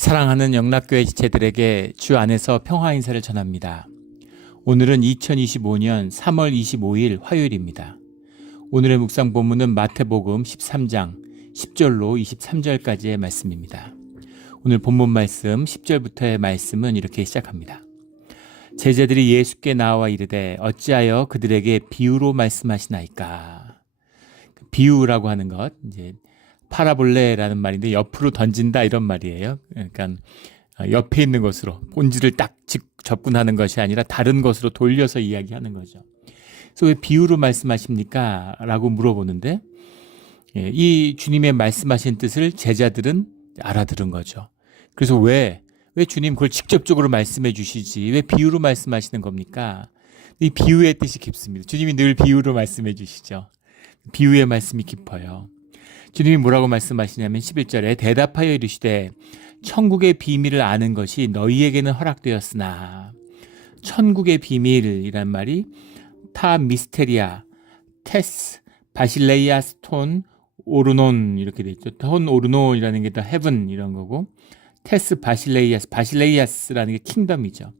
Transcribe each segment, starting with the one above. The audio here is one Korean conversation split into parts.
사랑하는 영락교회 지체들에게 주 안에서 평화 인사를 전합니다. 오늘은 2025년 3월 25일 화요일입니다. 오늘의 묵상 본문은 마태복음 13장 10절로 23절까지의 말씀입니다. 오늘 본문 말씀 10절부터의 말씀은 이렇게 시작합니다. 제자들이 예수께 나와 이르되 어찌하여 그들에게 비유로 말씀하시나이까. 비유라고 하는 것, 이제 파라볼레라는 말인데 옆으로 던진다 이런 말이에요. 그러니까 옆에 있는 것으로 본질을 딱 접근하는 것이 아니라 다른 것으로 돌려서 이야기하는 거죠. 그래서 왜 비유로 말씀하십니까? 라고 물어보는데 이 주님의 말씀하신 뜻을 제자들은 알아들은 거죠. 그래서 왜 주님 그걸 직접적으로 말씀해 주시지 왜 비유로 말씀하시는 겁니까? 이 비유의 뜻이 깊습니다. 주님이 늘 비유로 말씀해 주시죠. 비유의 말씀이 깊어요. 주님이 뭐라고 말씀하시냐면 11절에 대답하여 이르시되 천국의 비밀을 아는 것이 너희에게는 허락되었으나, 천국의 비밀이란 말이 타 미스테리아, 테스, 바실레이아 스톤, 오르논 이렇게 돼 있죠. 톤 오르논이라는 게 더 헤븐 이런 거고, 테스 바실레이아스라는 게 킹덤이죠.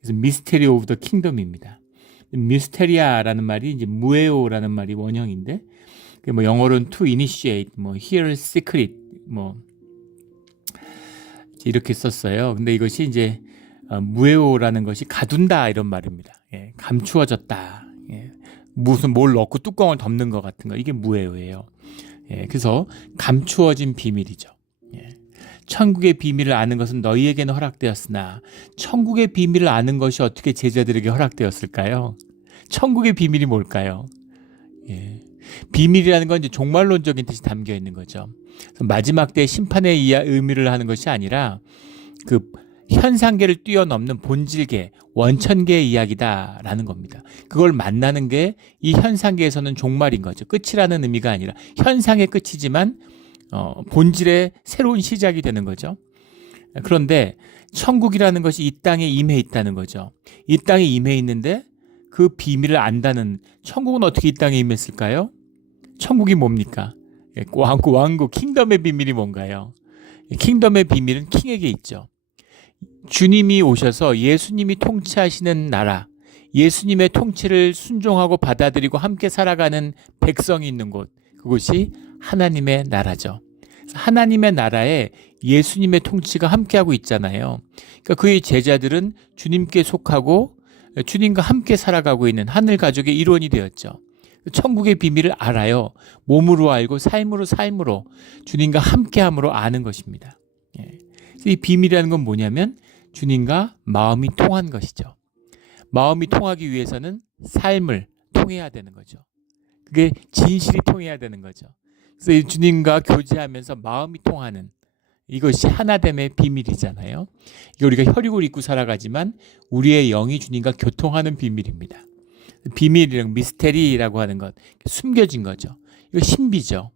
그래서 미스테리 오브 더 킹덤입니다. 미스테리아라는 말이 이제 무에오라는 말이 원형인데, 뭐 영어로는 to initiate, 뭐 hear secret, 뭐 이렇게 썼어요. 근데 이것이 이제 무에오라는 것이 가둔다 이런 말입니다. 예, 감추어졌다. 예, 무슨 뭘 넣고 뚜껑을 덮는 것 같은 거, 이게 무에오예요. 예, 그래서 감추어진 비밀이죠. 예. 천국의 비밀을 아는 것은 너희에게는 허락되었으나, 천국의 비밀을 아는 것이 어떻게 제자들에게 허락되었을까요? 천국의 비밀이 뭘까요? 예. 비밀이라는 건 이제 종말론적인 뜻이 담겨 있는 거죠. 마지막 때 심판의 의미를 하는 것이 아니라 그 현상계를 뛰어넘는 본질계, 원천계의 이야기다라는 겁니다. 그걸 만나는 게 이 현상계에서는 종말인 거죠. 끝이라는 의미가 아니라 현상의 끝이지만 본질의 새로운 시작이 되는 거죠. 그런데 천국이라는 것이 이 땅에 임해 있다는 거죠. 이 땅에 임해 있는데 그 비밀을 안다는, 천국은 어떻게 이 땅에 임했을까요? 천국이 뭡니까? 왕국, 킹덤의 비밀이 뭔가요? 킹덤의 비밀은 킹에게 있죠. 주님이 오셔서 예수님이 통치하시는 나라, 예수님의 통치를 순종하고 받아들이고 함께 살아가는 백성이 있는 곳, 그곳이 하나님의 나라죠. 하나님의 나라에 예수님의 통치가 함께하고 있잖아요. 그러니까 그의 제자들은 주님께 속하고 주님과 함께 살아가고 있는 하늘 가족의 일원이 되었죠. 천국의 비밀을 알아요. 몸으로 알고 삶으로 주님과 함께함으로 아는 것입니다. 이 비밀이라는 건 뭐냐면 주님과 마음이 통한 것이죠. 마음이 통하기 위해서는 삶을 통해야 되는 거죠. 그게 진실이 통해야 되는 거죠. 그래서 주님과 교제하면서 마음이 통하는, 이것이 하나됨의 비밀이잖아요. 이게 우리가 혈육을 입고 살아가지만 우리의 영이 주님과 교통하는 비밀입니다. 비밀이랑 미스테리라고 하는 것, 숨겨진 거죠. 이거 신비죠.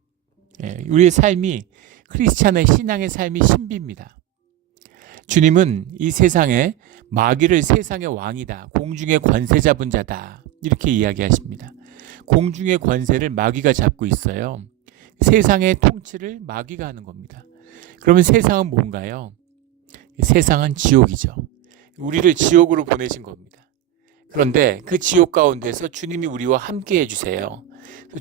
예, 우리의 삶이, 크리스찬의 신앙의 삶이 신비입니다. 주님은 이 세상에 마귀를 세상의 왕이다, 공중의 권세 잡은 자다, 이렇게 이야기하십니다. 공중의 권세를 마귀가 잡고 있어요. 세상의 통치를 마귀가 하는 겁니다. 그러면 세상은 뭔가요? 세상은 지옥이죠. 우리를 지옥으로 보내신 겁니다. 그런데 그 지옥 가운데서 주님이 우리와 함께 해주세요.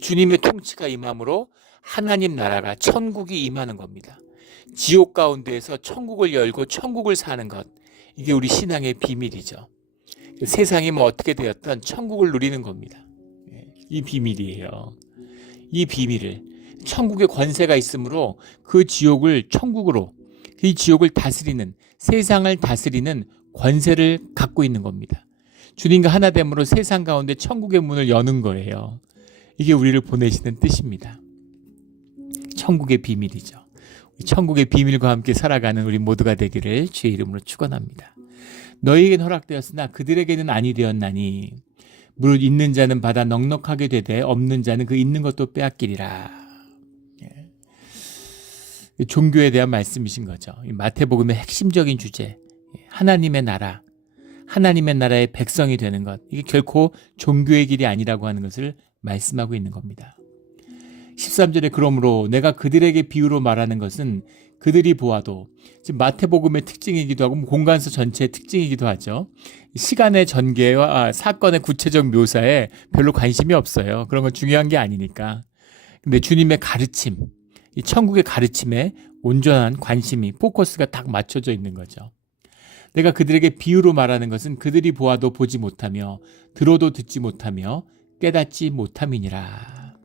주님의 통치가 임함으로 하나님 나라가, 천국이 임하는 겁니다. 지옥 가운데에서 천국을 열고 천국을 사는 것, 이게 우리 신앙의 비밀이죠. 세상이 뭐 어떻게 되었던 천국을 누리는 겁니다. 이 비밀이에요. 이 비밀을, 천국의 권세가 있으므로 그 지옥을 천국으로, 이 지옥을 다스리는, 세상을 다스리는 권세를 갖고 있는 겁니다. 주님과 하나됨으로 세상 가운데 천국의 문을 여는 거예요. 이게 우리를 보내시는 뜻입니다. 천국의 비밀이죠. 천국의 비밀과 함께 살아가는 우리 모두가 되기를 주의 이름으로 축원합니다. 너희에게는 허락되었으나 그들에게는 아니 되었나니, 물 있는 자는 받아 넉넉하게 되되 없는 자는 그 있는 것도 빼앗기리라. 종교에 대한 말씀이신 거죠. 마태복음의 핵심적인 주제, 하나님의 나라, 하나님의 나라의 백성이 되는 것, 이게 결코 종교의 길이 아니라고 하는 것을 말씀하고 있는 겁니다. 13절에 그러므로 내가 그들에게 비유로 말하는 것은 그들이 보아도 지금 마태복음의 특징이기도 하고 공간서 전체의 특징이기도 하죠. 시간의 전개와 사건의 구체적 묘사에 별로 관심이 없어요. 그런 건 중요한 게 아니니까. 근데 주님의 가르침, 이 천국의 가르침에 온전한 관심이 포커스가 딱 맞춰져 있는 거죠. 내가 그들에게 비유로 말하는 것은 그들이 보아도 보지 못하며 들어도 듣지 못하며 깨닫지 못함이니라.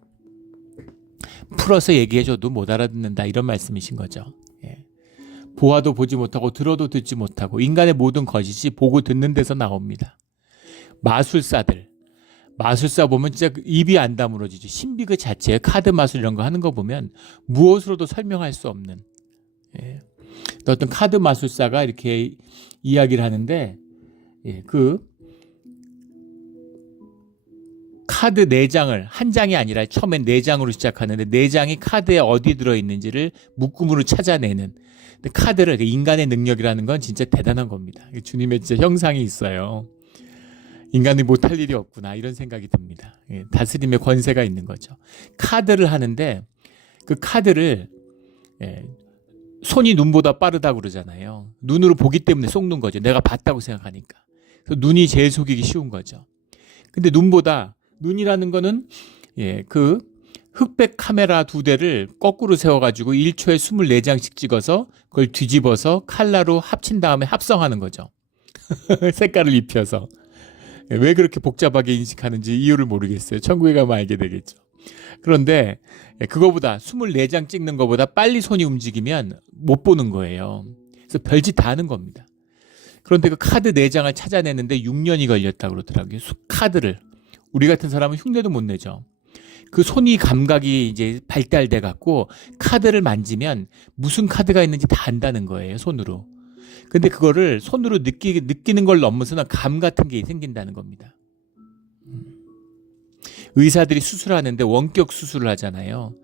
풀어서 얘기해줘도 못 알아듣는다 이런 말씀이신 거죠. 예. 보아도 보지 못하고 들어도 듣지 못하고 인간의 모든 거짓이 보고 듣는 데서 나옵니다. 마술사 보면 진짜 입이 안 다물어지죠. 신비 그 자체에 카드 마술 이런 거 하는 거 보면 무엇으로도 설명할 수 없는, 예. 어떤 카드 마술사가 이렇게 이야기를 하는데, 예, 그 카드 4장을 한 장이 아니라 처음엔 4장으로 시작하는데 4장이 카드에 어디 들어있는지를 묶음으로 찾아내는, 근데 카드를, 인간의 능력이라는 건 진짜 대단한 겁니다. 주님의 진짜 형상이 있어요. 인간이 못할 일이 없구나 이런 생각이 듭니다. 예, 다스림의 권세가 있는 거죠. 카드를 하는데 그 카드를, 예, 손이 눈보다 빠르다고 그러잖아요. 눈으로 보기 때문에 속는 거죠. 내가 봤다고 생각하니까. 그래서 눈이 제일 속이기 쉬운 거죠. 근데 눈이라는 거는, 예, 그 흑백 카메라 2대를 거꾸로 세워가지고 1초에 24장씩 찍어서 그걸 뒤집어서 칼라로 합친 다음에 합성하는 거죠. 색깔을 입혀서. 왜 그렇게 복잡하게 인식하는지 이유를 모르겠어요. 천국에 가면 알게 되겠죠. 그런데 그거보다 24장 찍는 것보다 빨리 손이 움직이면 못 보는 거예요. 그래서 별짓 다 하는 겁니다. 그런데 그 카드 4장을 찾아내는데 6년이 걸렸다고 그러더라고요. 카드를. 우리 같은 사람은 흉내도 못 내죠. 그 손이 감각이 이제 발달돼 갖고 카드를 만지면 무슨 카드가 있는지 다 안다는 거예요, 손으로. 근데 그거를 손으로 느끼는 걸 넘어서는 감 같은 게 생긴다는 겁니다. 의사들이 수술하는데 원격 수술을 하잖아요.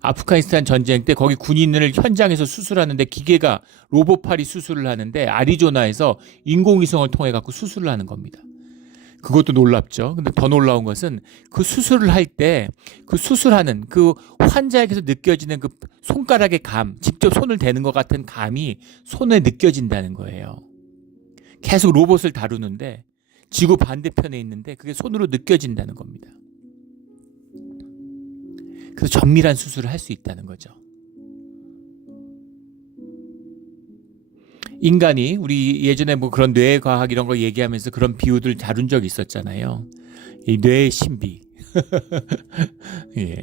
아프가니스탄 전쟁 때 거기 군인을 현장에서 수술하는데 기계가 로봇팔이 수술을 하는데 아리조나에서 인공위성을 통해 갖고 수술을 하는 겁니다. 그것도 놀랍죠. 근데 더 놀라운 것은 그 수술을 할 때 그 수술하는 그 환자에게서 느껴지는 그 손가락의 감, 직접 손을 대는 것 같은 감이 손에 느껴진다는 거예요. 계속 로봇을 다루는데 지구 반대편에 있는데 그게 손으로 느껴진다는 겁니다. 그래서 정밀한 수술을 할 수 있다는 거죠. 인간이, 우리 예전에 뭐 그런 뇌과학 이런 거 얘기하면서 그런 비유들 다룬 적이 있었잖아요. 이 뇌의 신비. 예.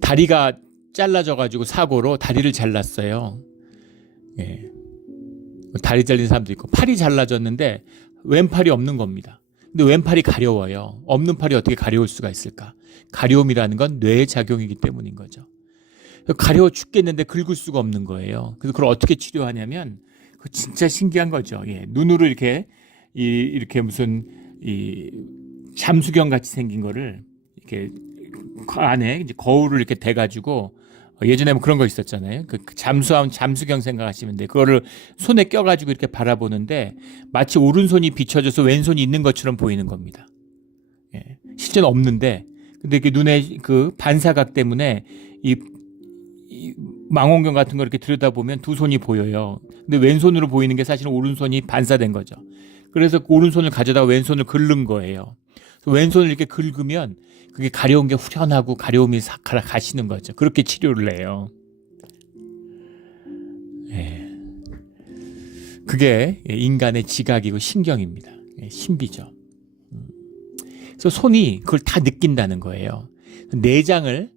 다리가 잘라져가지고 사고로 다리를 잘랐어요. 예. 다리 잘린 사람도 있고, 팔이 잘라졌는데 왼팔이 없는 겁니다. 근데 왼팔이 가려워요. 없는 팔이 어떻게 가려울 수가 있을까? 가려움이라는 건 뇌의 작용이기 때문인 거죠. 가려워 죽겠는데 긁을 수가 없는 거예요. 그래서 그걸 어떻게 치료하냐면, 그 진짜 신기한 거죠. 예. 눈으로 이렇게 무슨 잠수경 같이 생긴 거를 이렇게 안에 이제 거울을 이렇게 대가지고, 예전에 뭐 그런 거 있었잖아요. 그 잠수경 생각하시면 돼. 그거를 손에 껴가지고 이렇게 바라보는데 마치 오른손이 비춰져서 왼손이 있는 것처럼 보이는 겁니다. 예. 실제는 없는데, 근데 그 눈의 그 반사각 때문에 이 망원경 같은 거 이렇게 들여다보면 두 손이 보여요. 근데 왼손으로 보이는 게 사실은 오른손이 반사된 거죠. 그래서 오른손을 가져다가 왼손을 긁는 거예요. 왼손을 이렇게 긁으면 그게 가려운 게 후련하고 가려움이 싹 가시는 거죠. 그렇게 치료를 해요. 예. 그게 인간의 지각이고 신경입니다. 신비죠. 그래서 손이 그걸 다 느낀다는 거예요. 내장을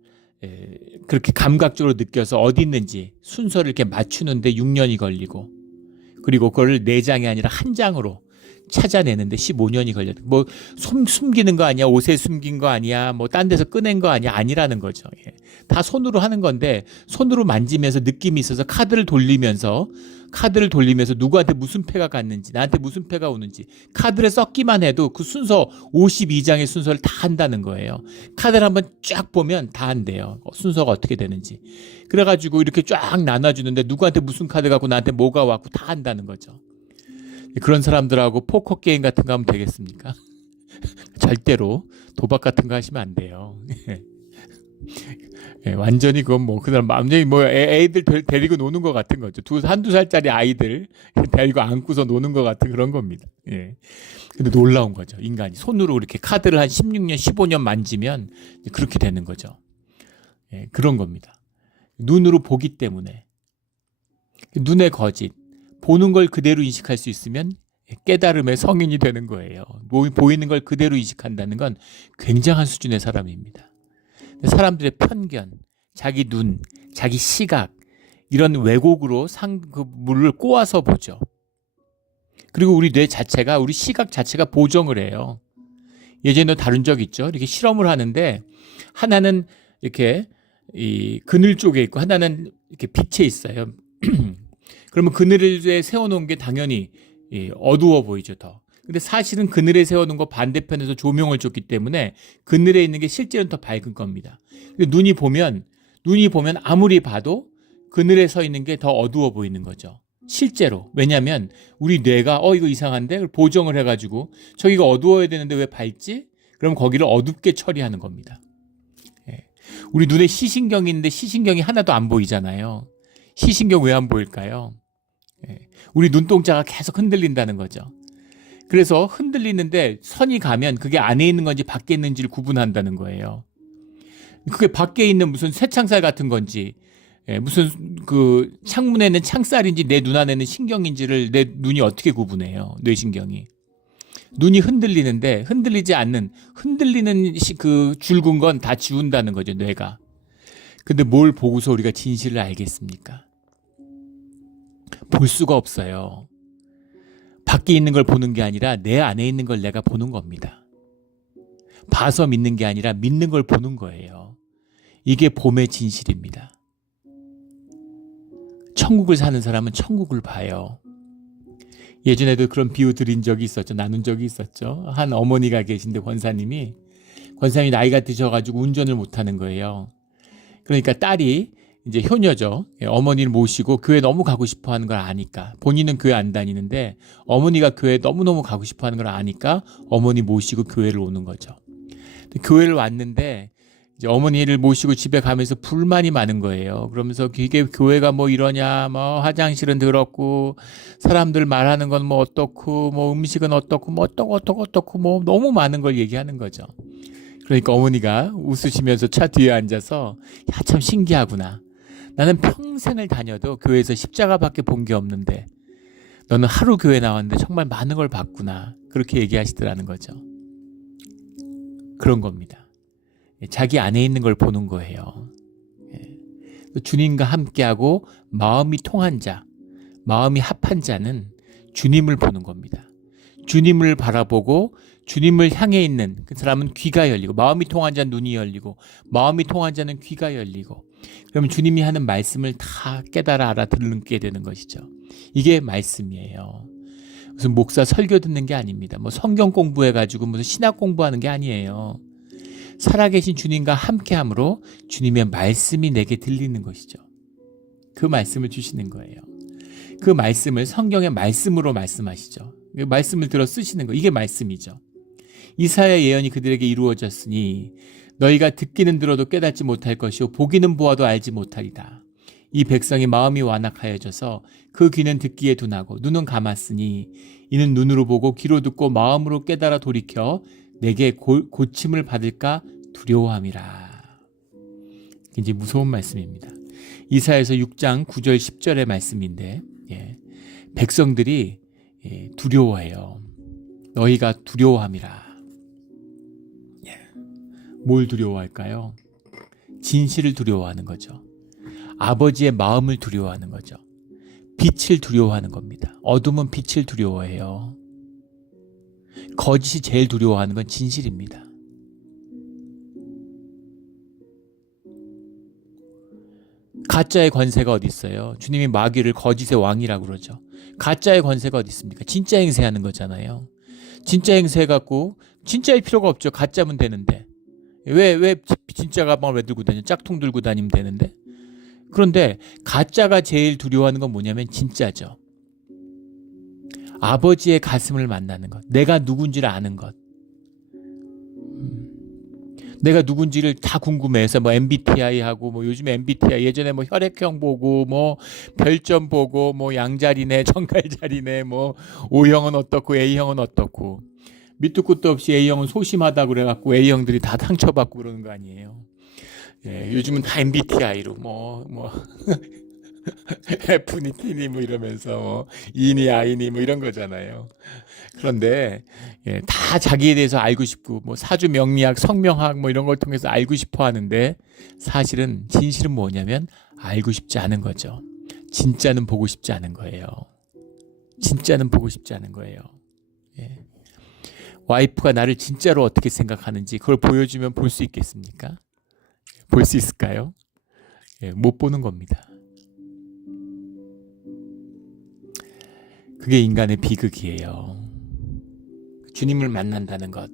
그렇게 감각적으로 느껴서 어디 있는지 순서를 이렇게 맞추는데 6년이 걸리고, 그리고 그걸 4장이 아니라 한 장으로 찾아내는데 15년이 걸렸다. 뭐 숨기는 거 아니야, 옷에 숨긴 거 아니야, 뭐 딴 데서 꺼낸 거 아니야, 아니라는 거죠. 예. 다 손으로 하는 건데 손으로 만지면서 느낌이 있어서 카드를 돌리면서 누구한테 무슨 패가 갔는지, 나한테 무슨 패가 오는지 카드를 썼기만 해도 그 순서 52장의 순서를 다 한다는 거예요. 카드를 한번 쫙 보면 다 한대요. 순서가 어떻게 되는지. 그래가지고 이렇게 쫙 나눠주는데 누구한테 무슨 카드 갖고 나한테 뭐가 왔고 다 한다는 거죠. 그런 사람들하고 포커 게임 같은 거 하면 되겠습니까? 절대로 도박 같은 거 하시면 안 돼요. 예, 완전히 그건 뭐 그 사람 완전히 뭐 애들 데리고 노는 것 같은 거죠. 한두 살짜리 아이들 데리고 안고서 노는 것 같은 그런 겁니다. 예. 근데 놀라운 거죠. 인간이 손으로 이렇게 카드를 한 16년, 15년 만지면 그렇게 되는 거죠. 예, 그런 겁니다. 눈으로 보기 때문에. 눈의 거짓. 보는 걸 그대로 인식할 수 있으면 깨달음의 성인이 되는 거예요. 보이는 걸 그대로 인식한다는 건 굉장한 수준의 사람입니다. 사람들의 편견, 자기 눈, 자기 시각 이런 왜곡으로 그 물을 꼬아서 보죠. 그리고 우리 뇌 자체가 우리 시각 자체가 보정을 해요. 예전에 다룬 적 있죠. 이렇게 실험을 하는데 하나는 이렇게 이 그늘 쪽에 있고 하나는 이렇게 빛에 있어요. 그러면 그늘에 세워놓은 게 당연히 어두워 보이죠 더. 근데 사실은 그늘에 세워놓은 거 반대편에서 조명을 줬기 때문에 그늘에 있는 게 실제로는 더 밝은 겁니다. 근데 눈이 보면 아무리 봐도 그늘에 서 있는 게 더 어두워 보이는 거죠. 실제로. 왜냐하면 우리 뇌가 이거 이상한데 보정을 해가지고 저기가 어두워야 되는데 왜 밝지? 그럼 거기를 어둡게 처리하는 겁니다. 예. 우리 눈에 시신경이 있는데 시신경이 하나도 안 보이잖아요. 시신경 왜 안 보일까요? 예. 우리 눈동자가 계속 흔들린다는 거죠. 그래서 흔들리는데 선이 가면 그게 안에 있는 건지 밖에 있는지를 구분한다는 거예요. 그게 밖에 있는 무슨 쇠창살 같은 건지 무슨 그 창문에는 창살인지 내 눈 안에는 신경인지를 내 눈이 어떻게 구분해요? 뇌신경이. 눈이 흔들리는데 흔들리지 않는 흔들리는 그 줄근 건 다 지운다는 거죠. 뇌가. 근데 뭘 보고서 우리가 진실을 알겠습니까? 볼 수가 없어요. 밖에 있는 걸 보는 게 아니라 내 안에 있는 걸 내가 보는 겁니다. 봐서 믿는 게 아니라 믿는 걸 보는 거예요. 이게 봄의 진실입니다. 천국을 사는 사람은 천국을 봐요. 예전에도 그런 비유 드린 적이 있었죠. 나눈 적이 있었죠. 한 어머니가 계신데 권사님이 나이가 드셔가지고 운전을 못하는 거예요. 그러니까 딸이 이제 효녀죠. 어머니를 모시고 교회 너무 가고 싶어 하는 걸 아니까. 본인은 교회 안 다니는데 어머니가 교회 너무너무 가고 싶어 하는 걸 아니까 어머니 모시고 교회를 오는 거죠. 교회를 왔는데 이제 어머니를 모시고 집에 가면서 불만이 많은 거예요. 그러면서 이게 교회가 뭐 이러냐, 뭐 화장실은 더럽고 사람들 말하는 건 뭐 어떻고 뭐 음식은 어떻고 뭐 어떻고 뭐 너무 많은 걸 얘기하는 거죠. 그러니까 어머니가 웃으시면서 차 뒤에 앉아서 야, 참 신기하구나. 나는 평생을 다녀도 교회에서 십자가밖에 본 게 없는데 너는 하루 교회 나왔는데 정말 많은 걸 봤구나. 그렇게 얘기하시더라는 거죠. 그런 겁니다. 자기 안에 있는 걸 보는 거예요. 주님과 함께하고 마음이 통한 자, 마음이 합한 자는 주님을 보는 겁니다. 주님을 바라보고 주님을 향해 있는 그 사람은 귀가 열리고 마음이 통한 자는 눈이 열리고 마음이 통한 자는 귀가 열리고 그러면 주님이 하는 말씀을 다 깨달아 알아듣게 되는 것이죠. 이게 말씀이에요. 무슨 목사 설교 듣는 게 아닙니다. 뭐 성경 공부해가지고 무슨 신학 공부하는 게 아니에요. 살아계신 주님과 함께함으로 주님의 말씀이 내게 들리는 것이죠. 그 말씀을 주시는 거예요. 그 말씀을 성경의 말씀으로 말씀하시죠. 말씀을 들어 쓰시는 거 이게 말씀이죠. 이사야 예언이 그들에게 이루어졌으니 너희가 듣기는 들어도 깨닫지 못할 것이요 보기는 보아도 알지 못하리다. 이 백성의 마음이 완악하여져서 그 귀는 듣기에 둔하고 눈은 감았으니 이는 눈으로 보고 귀로 듣고 마음으로 깨달아 돌이켜 내게 고침을 받을까 두려워함이라. 굉장히 무서운 말씀입니다. 이사야서 6장 9절 10절의 말씀인데 백성들이 두려워해요. 너희가 두려워함이라. 뭘 두려워할까요? 진실을 두려워하는 거죠. 아버지의 마음을 두려워하는 거죠. 빛을 두려워하는 겁니다. 어둠은 빛을 두려워해요. 거짓이 제일 두려워하는 건 진실입니다. 가짜의 권세가 어디 있어요? 주님이 마귀를 거짓의 왕이라고 그러죠. 가짜의 권세가 어디 있습니까? 진짜 행세하는 거잖아요. 진짜 행세해갖고 진짜일 필요가 없죠. 가짜면 되는데. 왜 진짜 가방을 왜 들고 다녀? 짝퉁 들고 다니면 되는데. 그런데 가짜가 제일 두려워하는 건 뭐냐면 진짜죠. 아버지의 가슴을 만나는 것. 내가 누군지를 아는 것. 내가 누군지를 다 궁금해서 뭐 MBTI 하고 뭐 요즘 MBTI 예전에 뭐 혈액형 보고 뭐 별점 보고 뭐 양자리네 정갈자리네 뭐 O형은 어떻고 A형은 어떻고 밑도 끝도 없이 A형은 소심하다 그래갖고 A형들이 다 상처받고 그러는 거 아니에요. 예, 요즘은 다 MBTI로 뭐 F니 T니 뭐 이러면서 뭐 E니 I니 뭐 이런 거잖아요. 그런데 예, 다 자기에 대해서 알고 싶고 뭐 사주 명리학, 성명학 뭐 이런 걸 통해서 알고 싶어 하는데 사실은 진실은 뭐냐면 알고 싶지 않은 거죠. 진짜는 보고 싶지 않은 거예요. 진짜는 보고 싶지 않은 거예요. 예. 와이프가 나를 진짜로 어떻게 생각하는지 그걸 보여주면 볼 수 있겠습니까? 볼 수 있을까요? 예, 못 보는 겁니다. 그게 인간의 비극이에요. 주님을 만난다는 것,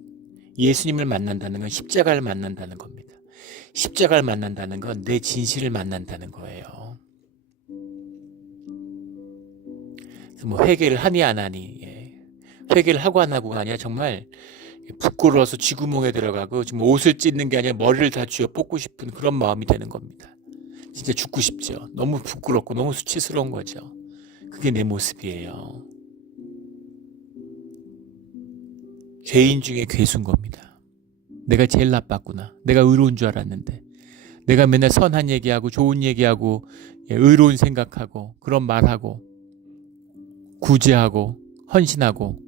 예수님을 만난다는 건 십자가를 만난다는 겁니다. 십자가를 만난다는 건 내 진실을 만난다는 거예요. 그래서 뭐 회개를 하니 안 하니, 예. 회개를 하고 안 하고가 아니라 정말 부끄러워서 쥐구멍에 들어가고 지금 옷을 찢는 게 아니라 머리를 다 쥐어 뽑고 싶은 그런 마음이 되는 겁니다. 진짜 죽고 싶죠. 너무 부끄럽고 너무 수치스러운 거죠. 그게 내 모습이에요. 죄인 중에 괴수인 겁니다. 내가 제일 나빴구나. 내가 의로운 줄 알았는데. 내가 맨날 선한 얘기하고 좋은 얘기하고 의로운 생각하고 그런 말하고 구제하고 헌신하고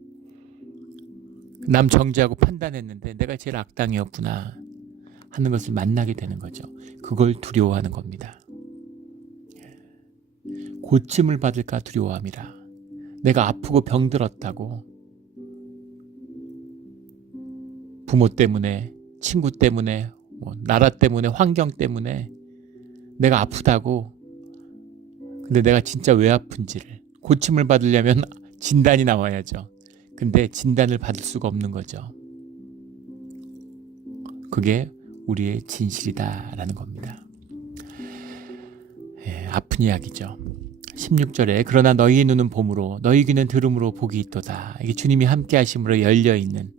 남 정죄하고 판단했는데 내가 제일 악당이었구나 하는 것을 만나게 되는 거죠. 그걸 두려워하는 겁니다. 고침을 받을까 두려워함이라. 내가 아프고 병들었다고 부모 때문에 친구 때문에 뭐 나라 때문에 환경 때문에 내가 아프다고 근데 내가 진짜 왜 아픈지를 고침을 받으려면 진단이 나와야죠. 근데 진단을 받을 수가 없는 거죠. 그게 우리의 진실이다라는 겁니다. 예, 아픈 이야기죠. 16절에 그러나 너희 눈은 봄으로 너희 귀는 들음으로 복이 있도다. 이게 주님이 함께 하심으로 열려있는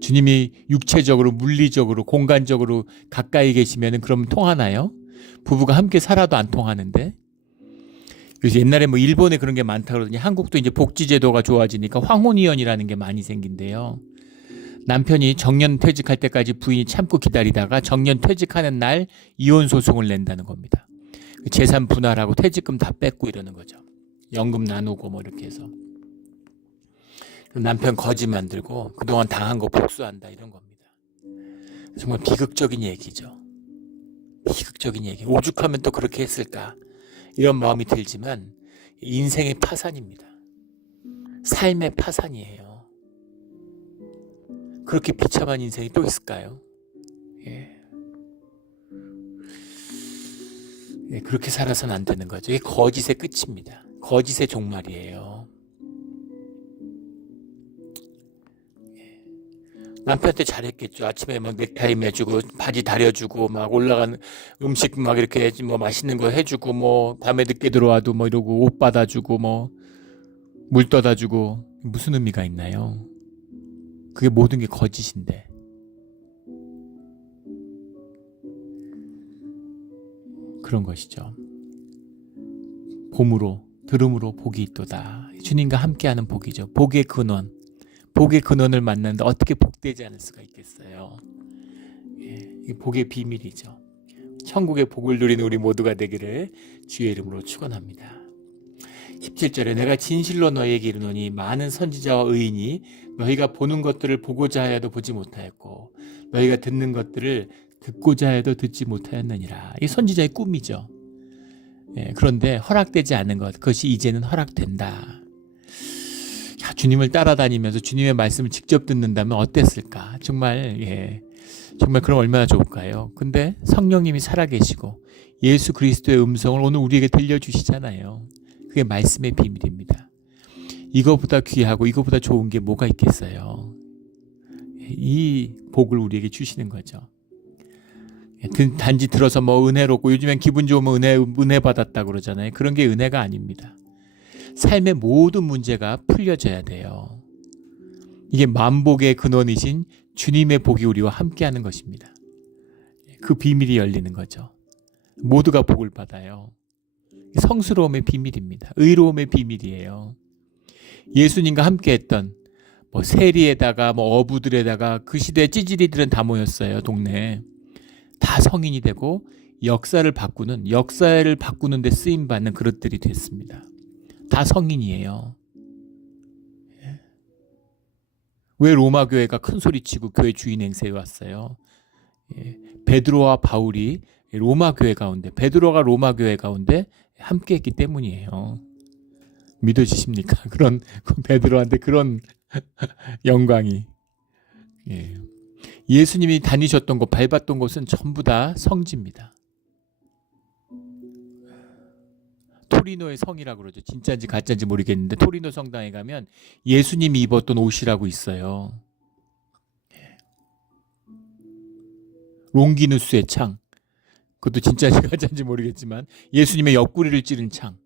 주님이 육체적으로 물리적으로 공간적으로 가까이 계시면 그럼 통하나요? 부부가 함께 살아도 안 통하는데 그래서 옛날에 뭐 일본에 그런 게 많다 그러더니 한국도 이제 복지제도가 좋아지니까 황혼이혼이라는 게 많이 생긴대요. 남편이 정년 퇴직할 때까지 부인이 참고 기다리다가 정년 퇴직하는 날 이혼 소송을 낸다는 겁니다. 재산 분할하고 퇴직금 다 뺏고 이러는 거죠. 연금 나누고 뭐 이렇게 해서. 남편 거지 만들고 그동안 당한 거 복수한다 이런 겁니다. 정말 비극적인 얘기죠. 비극적인 얘기. 오죽하면 또 그렇게 했을까 이런 마음이 들지만 인생의 파산입니다. 삶의 파산이에요. 그렇게 비참한 인생이 또 있을까요? 예. 예, 그렇게 살아서는 안 되는 거죠. 이게 거짓의 끝입니다. 거짓의 종말이에요. 남편한테 잘했겠죠. 아침에 막 넥타이 매주고 바지 다려주고 막 올라가는 음식 막 이렇게 뭐 맛있는 거 해주고 뭐 밤에 늦게 들어와도 뭐 이러고 옷 받아주고 뭐 물 떠다주고 무슨 의미가 있나요? 그게 모든 게 거짓인데. 그런 것이죠. 봄으로 들음으로 복이 있도다. 주님과 함께하는 복이죠. 복의 근원. 복의 근원을 만났는데 어떻게 복되지 않을 수가 있겠어요. 예, 이 복의 비밀이죠. 천국의 복을 누리는 우리 모두가 되기를 주의 이름으로 축원합니다. 17절에 내가 진실로 너희에게 이르노니 많은 선지자와 의인이 너희가 보는 것들을 보고자 하여도 보지 못하였고 너희가 듣는 것들을 듣고자 해도 듣지 못하였느니라. 이 선지자의 꿈이죠. 예, 그런데 허락되지 않은 것, 그것이 이제는 허락된다. 야, 주님을 따라다니면서 주님의 말씀을 직접 듣는다면 어땠을까? 정말 정말 그럼 얼마나 좋을까요? 근데 성령님이 살아계시고 예수 그리스도의 음성을 오늘 우리에게 들려주시잖아요. 그게 말씀의 비밀입니다. 이거보다 귀하고 이거보다 좋은 게 뭐가 있겠어요? 이 복을 우리에게 주시는 거죠. 단지 들어서 뭐 은혜롭고 요즘엔 기분 좋으면 은혜 받았다고 그러잖아요. 그런 게 은혜가 아닙니다. 삶의 모든 문제가 풀려져야 돼요. 이게 만복의 근원이신 주님의 복이 우리와 함께하는 것입니다. 그 비밀이 열리는 거죠. 모두가 복을 받아요. 성스러움의 비밀입니다. 의로움의 비밀이에요. 예수님과 함께했던 세리에다가 어부들에다가 그 시대 찌질이들은 다 모였어요. 동네에. 다 성인이 되고 역사를 바꾸는 데 쓰임 받는 그릇들이 됐습니다. 다 성인이에요. 왜 로마 교회가 큰 소리치고 교회 주인 행세에 왔어요? 베드로와 바울이 로마 교회 가운데, 베드로가 로마 교회 가운데 함께했기 때문이에요. 믿어지십니까? 그런 베드로한테 그런 영광이. 예수님이 다니셨던 곳, 밟았던 곳은 전부 다 성지입니다. 토리노의 성이라고 그러죠. 진짜인지 가짜인지 모르겠는데 토리노 성당에 가면 예수님이 입었던 옷이라고 있어요. 롱기누스의 창, 그것도 진짜인지 가짜인지 모르겠지만 예수님의 옆구리를 찌른 창,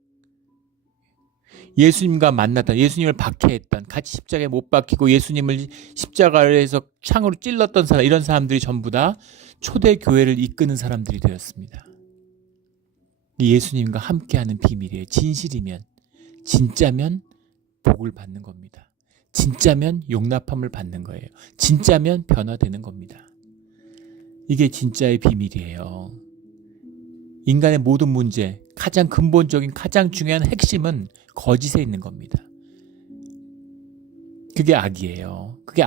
예수님과 만났던, 예수님을 박해했던, 같이 십자가에 못 박히고 예수님을 십자가에서 창으로 찔렀던 사람, 이런 사람들이 전부 다 초대 교회를 이끄는 사람들이 되었습니다. 예수님과 함께하는 비밀이에요. 진실이면, 진짜면 복을 받는 겁니다. 진짜면 용납함을 받는 거예요. 진짜면 변화되는 겁니다. 이게 진짜의 비밀이에요. 인간의 모든 문제, 가장 근본적인, 가장 중요한 핵심은 거짓에 있는 겁니다. 그게 악이에요. 그게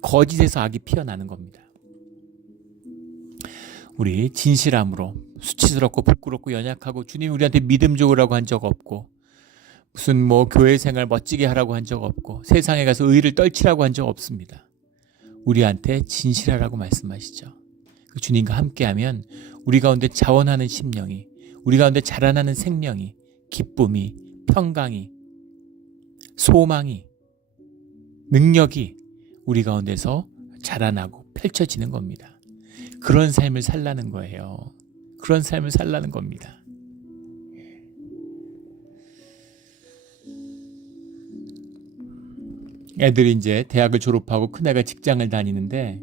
거짓에서 악이 피어나는 겁니다. 우리 진실함으로, 수치스럽고 부끄럽고 연약하고 주님이 우리한테 믿음 좋으라고 한 적 없고, 무슨 교회 생활 멋지게 하라고 한 적 없고, 세상에 가서 의를 떨치라고 한 적 없습니다. 우리한테 진실하라고 말씀하시죠. 그 주님과 함께하면 우리 가운데 자원하는 심령이, 우리 가운데 자라나는 생명이, 기쁨이, 평강이, 소망이, 능력이 우리 가운데서 자라나고 펼쳐지는 겁니다. 그런 삶을 살라는 거예요. 그런 삶을 살라는 겁니다. 애들이 이제 대학을 졸업하고 큰애가 직장을 다니는데,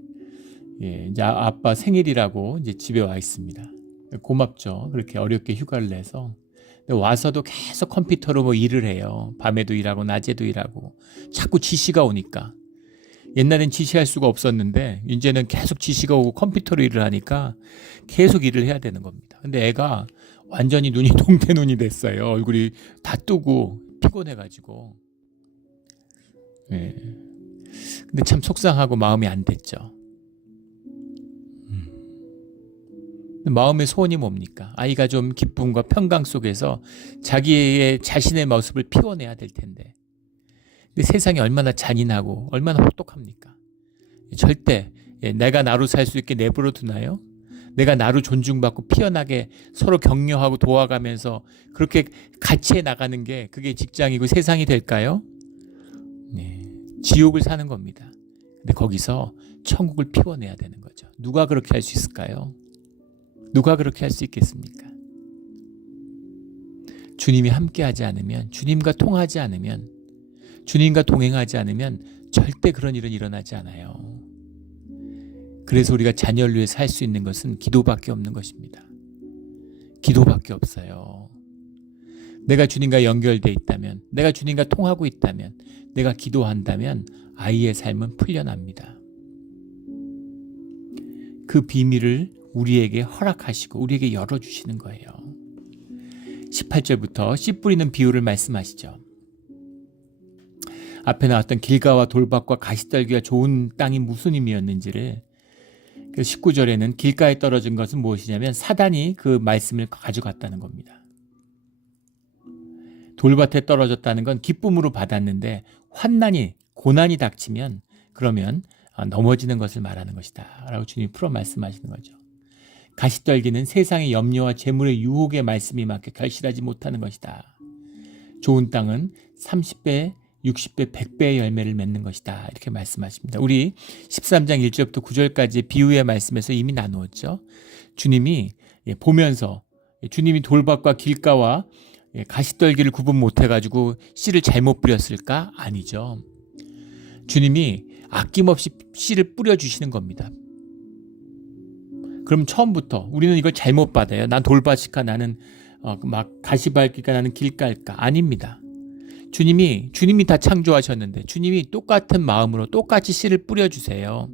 이제 아빠 생일이라고 이제 집에 와 있습니다. 고맙죠. 그렇게 어렵게 휴가를 내서. 와서도 계속 컴퓨터로 일을 해요. 밤에도 일하고 낮에도 일하고. 자꾸 지시가 오니까. 옛날엔 지시할 수가 없었는데 이제는 계속 지시가 오고 컴퓨터로 일을 하니까 계속 일을 해야 되는 겁니다. 근데 애가 완전히 눈이 동태눈이 됐어요. 얼굴이 다 뜨고 피곤해가지고. 근데 참 속상하고 마음이 안 됐죠. 마음의 소원이 뭡니까? 아이가 좀 기쁨과 평강 속에서 자신의 모습을 피워내야 될 텐데. 근데 세상이 얼마나 잔인하고 얼마나 혹독합니까? 절대 내가 나로 살 수 있게 내버려 두나요? 내가 나로 존중받고 피어나게 서로 격려하고 도와가면서 그렇게 같이 해나가는 게 그게 직장이고 세상이 될까요? 지옥을 사는 겁니다. 근데 거기서 천국을 피워내야 되는 거죠. 누가 그렇게 할 수 있을까요? 누가 그렇게 할 수 있겠습니까? 주님이 함께하지 않으면, 주님과 통하지 않으면, 주님과 동행하지 않으면 절대 그런 일은 일어나지 않아요. 그래서 우리가 자녀를 위해 살 수 있는 것은 기도밖에 없는 것입니다. 기도밖에 없어요. 내가 주님과 연결되어 있다면, 내가 주님과 통하고 있다면, 내가 기도한다면 아이의 삶은 풀려납니다. 그 비밀을 우리에게 허락하시고 우리에게 열어주시는 거예요. 18절부터 씨 뿌리는 비유를 말씀하시죠. 앞에 나왔던 길가와 돌밭과 가시떨기가 좋은 땅이 무슨 의미였는지를, 19절에는 길가에 떨어진 것은 무엇이냐면 사단이 그 말씀을 가져갔다는 겁니다. 돌밭에 떨어졌다는 건 기쁨으로 받았는데 환난이, 고난이 닥치면 그러면 넘어지는 것을 말하는 것이다 라고 주님이 풀어 말씀하시는 거죠. 가시떨기는 세상의 염려와 재물의 유혹의 말씀이 맞게 결실하지 못하는 것이다. 좋은 땅은 30배, 60배, 100배의 열매를 맺는 것이다. 이렇게 말씀하십니다. 우리 13장 1절부터 9절까지 비유의 말씀에서 이미 나누었죠. 주님이 보면서 주님이 돌밭과 길가와 가시떨기를 구분 못해가지고 씨를 잘못 뿌렸을까? 아니죠. 주님이 아낌없이 씨를 뿌려주시는 겁니다. 그럼 처음부터 우리는 이걸 잘못 받아요. 난 돌밭일까? 나는 막 가시밭길까? 나는 길가일까? 아닙니다. 주님이 다 창조하셨는데 주님이 똑같은 마음으로 똑같이 씨를 뿌려주세요.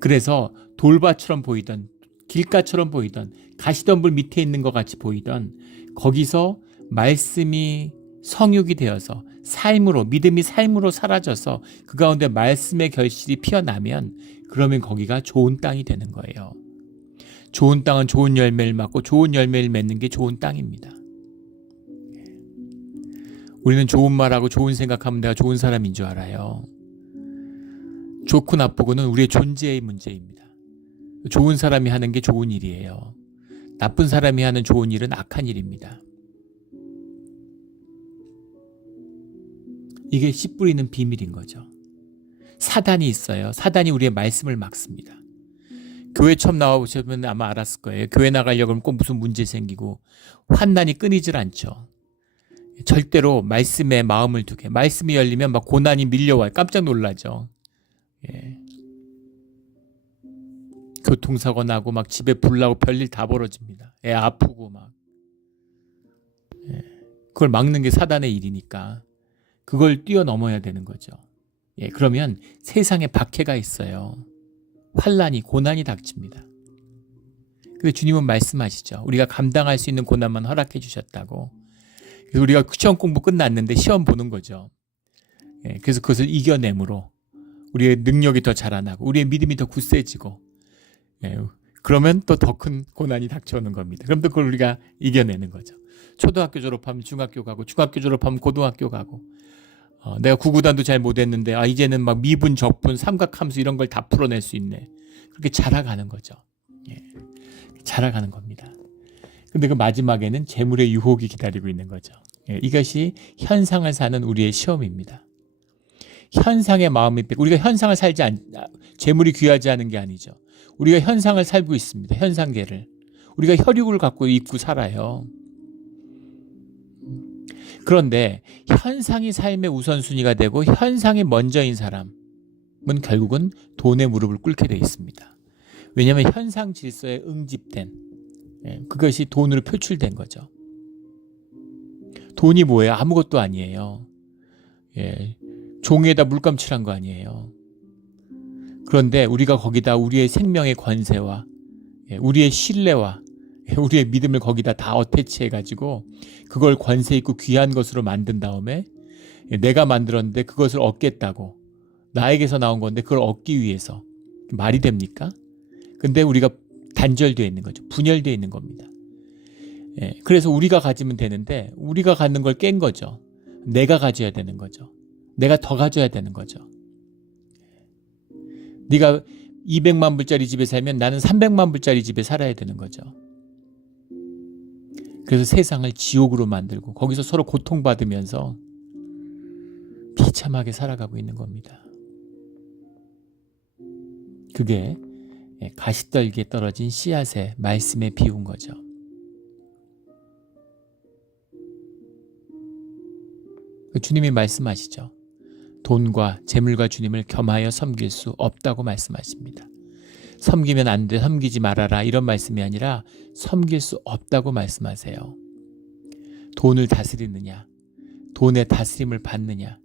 그래서 돌밭처럼 보이던, 길가처럼 보이던, 가시덤불 밑에 있는 것 같이 보이던 거기서 말씀이 성육이 되어서 삶으로, 믿음이 삶으로 사라져서 그 가운데 말씀의 결실이 피어나면 그러면 거기가 좋은 땅이 되는 거예요. 좋은 땅은 좋은 열매를 맺고 좋은 열매를 맺는 게 좋은 땅입니다. 우리는 좋은 말하고 좋은 생각하면 내가 좋은 사람인 줄 알아요. 좋고 나쁘고는 우리의 존재의 문제입니다. 좋은 사람이 하는 게 좋은 일이에요. 나쁜 사람이 하는 좋은 일은 악한 일입니다. 이게 씨 뿌리는 비밀인 거죠. 사단이 있어요. 사단이 우리의 말씀을 막습니다. 교회 처음 나와보시면 아마 알았을 거예요. 교회 나가려고 하면 꼭 무슨 문제 생기고 환난이 끊이질 않죠. 절대로 말씀에 마음을 두게. 말씀이 열리면 막 고난이 밀려와요. 깜짝 놀라죠. 예. 교통사고 나고 막 집에 불 나고 별일 다 벌어집니다. 애 아프고 막. 예. 그걸 막는 게 사단의 일이니까 그걸 뛰어넘어야 되는 거죠. 예. 그러면 세상에 박해가 있어요. 환난이, 고난이 닥칩니다. 근데 주님은 말씀하시죠. 우리가 감당할 수 있는 고난만 허락해 주셨다고. 그래서 우리가 시험 공부 끝났는데 시험 보는 거죠. 예, 그래서 그것을 이겨내므로 우리의 능력이 더 자라나고 우리의 믿음이 더 굳세지고, 예, 그러면 또 더 큰 고난이 닥쳐오는 겁니다. 그럼 또 그걸 우리가 이겨내는 거죠. 초등학교 졸업하면 중학교 가고, 중학교 졸업하면 고등학교 가고, 내가 구구단도 잘 못했는데 이제는 막 미분, 적분, 삼각함수 이런 걸 다 풀어낼 수 있네. 그렇게 자라가는 거죠. 예, 자라가는 겁니다. 근데 그 마지막에는 재물의 유혹이 기다리고 있는 거죠. 예, 이것이 현상을 사는 우리의 시험입니다. 현상의 마음이 우리가 현상을 재물이 귀하지 않은 게 아니죠. 우리가 현상을 살고 있습니다. 현상계를. 우리가 혈육을 갖고 입고 살아요. 그런데 현상이 삶의 우선순위가 되고 현상이 먼저인 사람은 결국은 돈의 무릎을 꿇게 되어 있습니다. 왜냐하면 현상 질서에 응집된, 그것이 돈으로 표출된 거죠. 돈이 뭐예요? 아무것도 아니에요. 예, 종이에다 물감 칠한 거 아니에요. 그런데 우리가 거기다 우리의 생명의 권세와 우리의 신뢰와 우리의 믿음을 거기다 다 어태치해가지고 그걸 권세 있고 귀한 것으로 만든 다음에 내가 만들었는데 그것을 얻겠다고, 나에게서 나온 건데 그걸 얻기 위해서, 말이 됩니까? 근데 우리가 단절되어 있는 거죠. 분열되어 있는 겁니다. 예, 그래서 우리가 가지면 되는데 우리가 갖는 걸 깬 거죠. 내가 가져야 되는 거죠. 내가 더 가져야 되는 거죠. 네가 200만 불짜리 집에 살면 나는 300만 불짜리 집에 살아야 되는 거죠. 그래서 세상을 지옥으로 만들고 거기서 서로 고통받으면서 비참하게 살아가고 있는 겁니다. 그게 가시떨기에 떨어진 씨앗의 말씀에 비운 거죠. 주님이 말씀하시죠. 돈과 재물과 주님을 겸하여 섬길 수 없다고 말씀하십니다. 섬기면 안 돼, 섬기지 말아라, 이런 말씀이 아니라 섬길 수 없다고 말씀하세요. 돈을 다스리느냐, 돈의 다스림을 받느냐,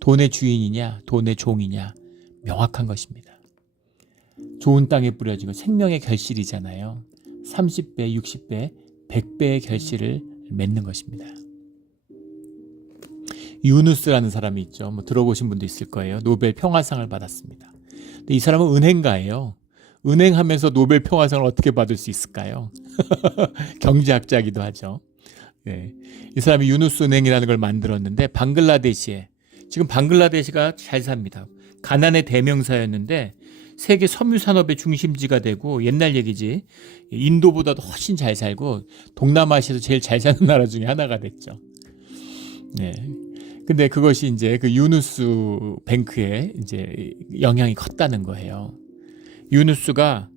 돈의 주인이냐, 돈의 종이냐, 명확한 것입니다. 좋은 땅에 뿌려진 건 생명의 결실이잖아요. 30배, 60배, 100배의 결실을 맺는 것입니다. 유누스라는 사람이 있죠. 들어보신 분도 있을 거예요. 노벨 평화상을 받았습니다. 근데 이 사람은 은행가예요. 은행하면서 노벨 평화상을 어떻게 받을 수 있을까요? 경제학자이기도 하죠. 네. 이 사람이 유누스 은행이라는 걸 만들었는데 방글라데시에, 지금 방글라데시가 잘 삽니다. 가난의 대명사였는데 세계 섬유 산업의 중심지가 되고, 옛날 얘기지, 인도보다도 훨씬 잘 살고 동남아시아에서 제일 잘 사는 나라 중에 하나가 됐죠. 네. 근데 그것이 이제 그 유누스 뱅크에 이제 영향이 컸다는 거예요. 유누스가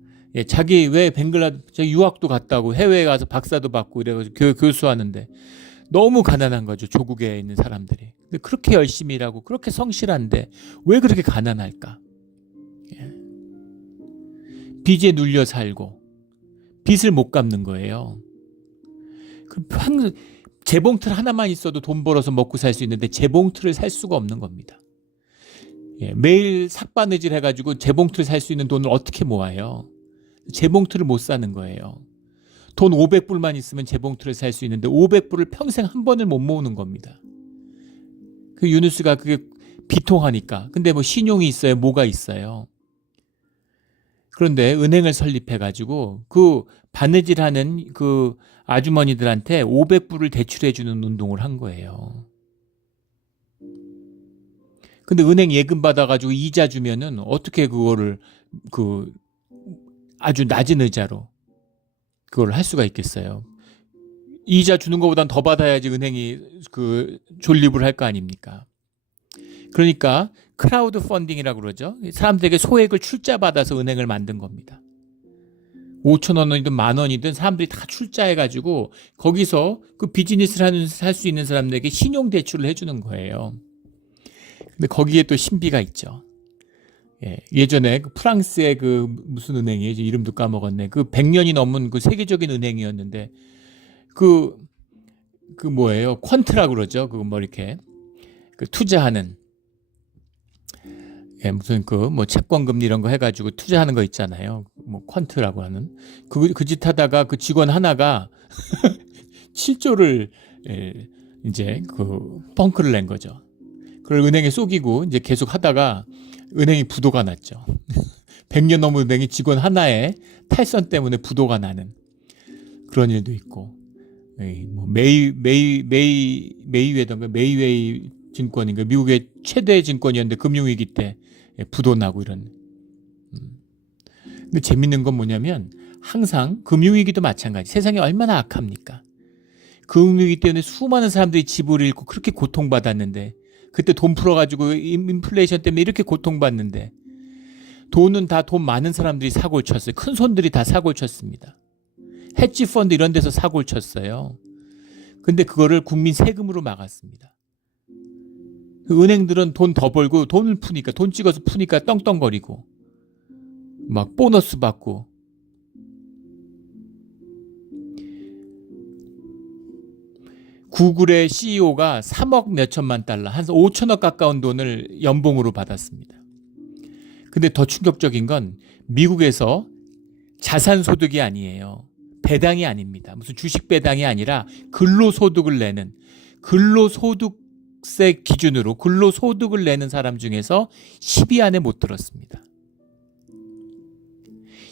자기 왜 벵글라데시 유학도 갔다고, 해외에 가서 박사도 받고 이래가지고 교수하는데 너무 가난한 거죠. 조국에 있는 사람들이. 근데 그렇게 열심히 일하고 그렇게 성실한데 왜 그렇게 가난할까? 예. 빚에 눌려 살고 빚을 못 갚는 거예요. 재봉틀 하나만 있어도 돈 벌어서 먹고 살 수 있는데 재봉틀을 살 수가 없는 겁니다. 예, 매일 삭바느질 해가지고 재봉틀 살 수 있는 돈을 어떻게 모아요? 재봉틀을 못 사는 거예요. 돈 500불만 있으면 재봉틀을 살 수 있는데 500불을 평생 한 번을 못 모으는 겁니다. 그 유누스가 그게 비통하니까. 근데 뭐 신용이 있어요? 뭐가 있어요? 그런데 은행을 설립해가지고 그 바느질하는 그 아주머니들한테 500불을 대출해주는 운동을 한 거예요. 근데 은행 예금 받아가지고 이자 주면은 어떻게 그거를 그 아주 낮은 의자로 그걸 할 수가 있겠어요? 이자 주는 것보단 더 받아야지 은행이 그 존립을 할 거 아닙니까? 그러니까 크라우드 펀딩이라고 그러죠. 사람들에게 소액을 출자 받아서 은행을 만든 겁니다. 5천 원이든 만 원이든 사람들이 다 출자해가지고 거기서 그 비즈니스를 할 수 있는 사람들에게 신용 대출을 해주는 거예요. 근데 거기에 또 신비가 있죠. 예전에 그 프랑스의 그 무슨 은행이 이름도 까먹었네. 그 100년이 넘은 그 세계적인 은행이었는데 그 뭐예요? 퀀트라고 그러죠. 그 뭐 이렇게 그 투자하는 무슨 그 뭐 채권 금리 이런 거 해가지고 투자하는 거 있잖아요. 뭐 퀀트라고 하는 그 짓 하다가 그 직원 하나가 7조를 이제 그 펑크를 낸 거죠. 그걸 은행에 속이고 이제 계속 하다가 은행이 부도가 났죠. 100년 넘은 은행이 직원 하나의 탈선 때문에 부도가 나는 그런 일도 있고, 뭐 메이웨더인가 메이웨이 증권인가 미국의 최대 증권이었는데 금융위기 때 부도 나고 이런. 근데 재밌는 건 뭐냐면 항상 금융위기도 마찬가지. 세상이 얼마나 악합니까? 금융위기 때문에 수많은 사람들이 집을 잃고 그렇게 고통받았는데 그때 돈 풀어가지고 인플레이션 때문에 이렇게 고통받는데 돈은 다 돈 많은 사람들이 사고를 쳤어요. 큰 손들이 다 사고를 쳤습니다. 헤지펀드 이런 데서 사고를 쳤어요. 근데 그거를 국민 세금으로 막았습니다. 은행들은 돈 더 벌고 돈을 푸니까 돈 찍어서 푸니까 떵떵거리고 막 보너스 받고 구글의 CEO가 3억 몇천만 달러, 한 5천억 가까운 돈을 연봉으로 받았습니다. 근데 더 충격적인 건 미국에서 자산소득이 아니에요. 배당이 아닙니다. 무슨 주식 배당이 아니라 근로소득을 내는 근로소득세 기준으로 근로소득을 내는 사람 중에서 10위 안에 못 들었습니다.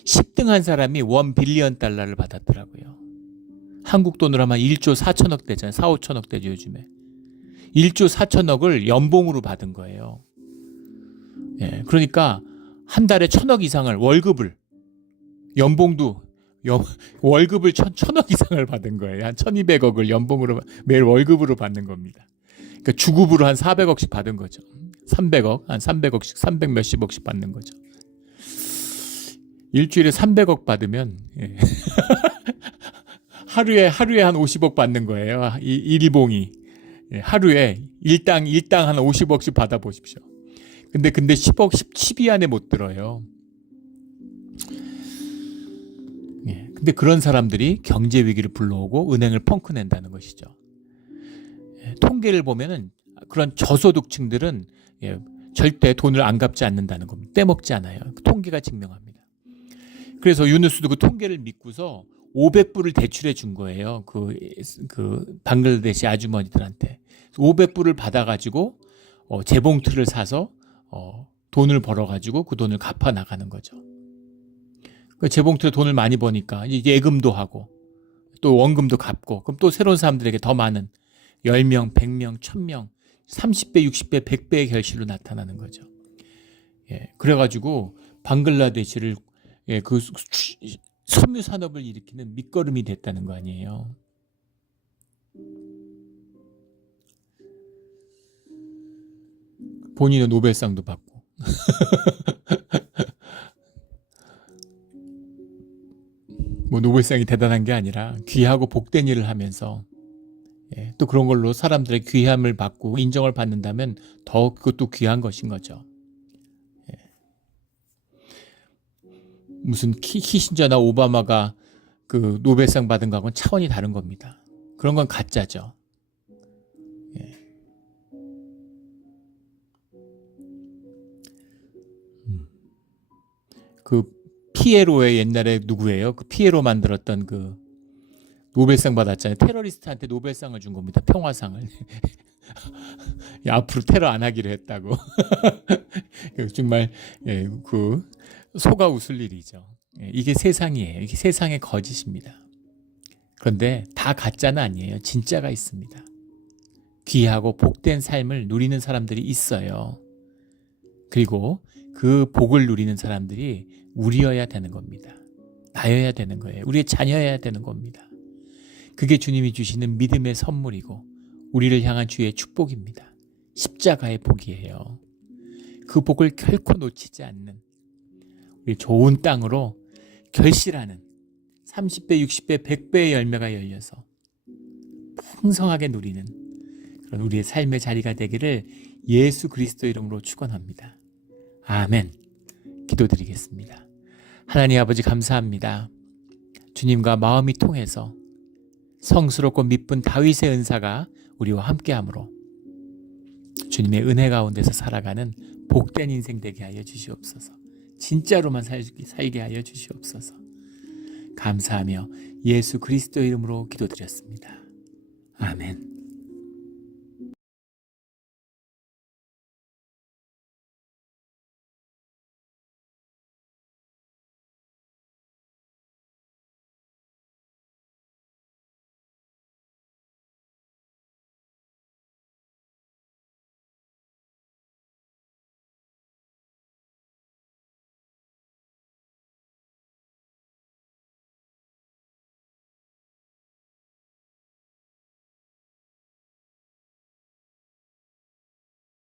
10등 한 사람이 1 빌리언 달러를 받았더라고요. 한국 돈으로 하면 1조 4천억 되잖아요. 4, 5천억 되죠, 요즘에. 1조 4천억을 연봉으로 받은 거예요. 그러니까 한 달에 1,000억 이상을 월급을 연봉도 월급을 1,000억 이상을 받은 거예요. 한 1,200억을 연봉으로 매일 월급으로 받는 겁니다. 그러니까 주급으로 한 400억씩 받은 거죠. 300억, 한 300억씩, 300 몇십억씩 받는 거죠. 일주일에 300억 받으면 하루에 한 50억 받는 거예요. 일봉이. 하루에 일당 한 50억씩 받아보십시오. 근데 10억, 10위 안에 못 들어요. 근데 그런 사람들이 경제 위기를 불러오고 은행을 펑크 낸다는 것이죠. 통계를 보면은 그런 저소득층들은 절대 돈을 안 갚지 않는다는 겁니다. 떼먹지 않아요. 통계가 증명합니다. 그래서 유누스도 그 통계를 믿고서 500불을 대출해 준 거예요. 그 방글라데시 아주머니들한테 500불을 받아가지고 재봉틀을 사서 돈을 벌어가지고 그 돈을 갚아 나가는 거죠. 그 재봉틀에 돈을 많이 버니까 이제 예금도 하고 또 원금도 갚고 그럼 또 새로운 사람들에게 더 많은 10명, 100명, 1000명, 30배, 60배, 100배의 결실로 나타나는 거죠. 그래가지고 방글라데시를 그 섬유 산업을 일으키는 밑거름이 됐다는 거 아니에요. 본인은 노벨상도 받고. 뭐 노벨상이 대단한 게 아니라 귀하고 복된 일을 하면서 또 그런 걸로 사람들의 귀함을 받고 인정을 받는다면 더 그것도 귀한 것인 거죠. 무슨 키신저나 오바마가 그 노벨상 받은 거하고는 차원이 다른 겁니다. 그런 건 가짜죠. 그 피에로의 옛날에 누구예요? 그 피에로 만들었던 그 노벨상 받았잖아요. 테러리스트한테 노벨상을 준 겁니다. 평화상을. 야, 앞으로 테러 안 하기로 했다고. 정말 그 속아 웃을 일이죠. 이게 세상이에요. 이게 세상의 거짓입니다. 그런데 다 가짜는 아니에요. 진짜가 있습니다. 귀하고 복된 삶을 누리는 사람들이 있어요. 그리고 그 복을 누리는 사람들이 우리여야 되는 겁니다. 나여야 되는 거예요. 우리의 자녀여야 되는 겁니다. 그게 주님이 주시는 믿음의 선물이고 우리를 향한 주의 축복입니다. 십자가의 복이에요. 그 복을 결코 놓치지 않는 우리 좋은 땅으로 결실하는 30배, 60배, 100배의 열매가 열려서 풍성하게 누리는 그런 우리의 삶의 자리가 되기를 예수 그리스도 이름으로 축원합니다. 아멘. 기도드리겠습니다. 하나님 아버지 감사합니다. 주님과 마음이 통해서 성스럽고 미쁜 다윗의 은사가 우리와 함께함으로 주님의 은혜 가운데서 살아가는 복된 인생 되게 하여 주시옵소서. 진짜로만 살게 하여 주시옵소서. 감사하며 예수 그리스도 이름으로 기도드렸습니다. 아멘.